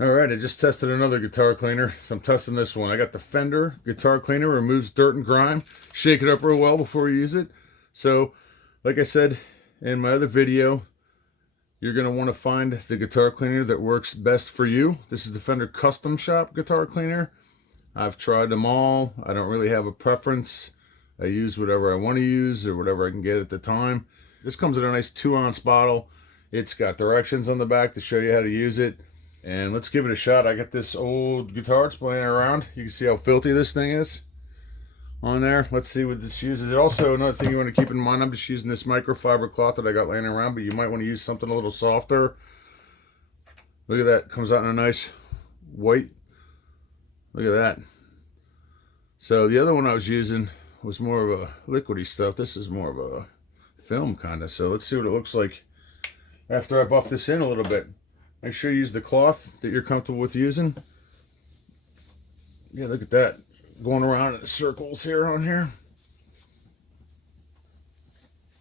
Alright, I just tested another guitar cleaner, so I'm testing this one. I got the Fender guitar cleaner, removes dirt and grime. Shake it up real well before you use it. So, like I said in my other video, you're going to want to find the guitar cleaner that works best for you. This is the Fender Custom Shop guitar cleaner. I've tried them all. I don't really have a preference. I use whatever I want to use or whatever I can get at the time. This comes in a nice 2-ounce bottle. It's got directions on the back to show you how to use it. And let's give it a shot. I got this old guitar it's playing around. You can see how filthy this thing is on there. Let's see what this uses. Also, another thing you want to keep in mind, I'm just using this microfiber cloth that I got laying around, but you might want to use something a little softer. Look at that. Comes out in a nice white. Look at that. So the other one I was using was more of a liquidy stuff. This is more of a film kind of. So let's see what it looks like after I buff this in a little bit. Make sure you use the cloth that you're comfortable with using. Yeah, look at that. Going around in circles here on here.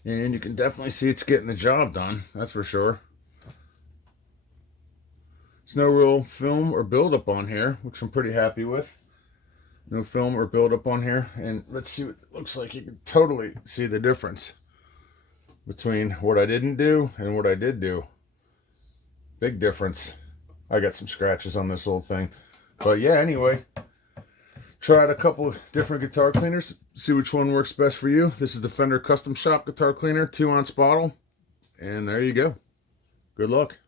And you can definitely see it's getting the job done. That's for sure. There's no real film or buildup on here, which I'm pretty happy with. No film or buildup on here. And let's see what it looks like. You can totally see the difference between what I didn't do and what I did do. Big difference. I got some scratches on this old thing. But yeah, anyway. Tried a couple of different guitar cleaners. See which one works best for you. This is the Fender Custom Shop guitar cleaner, 2-ounce bottle. And there you go. Good luck.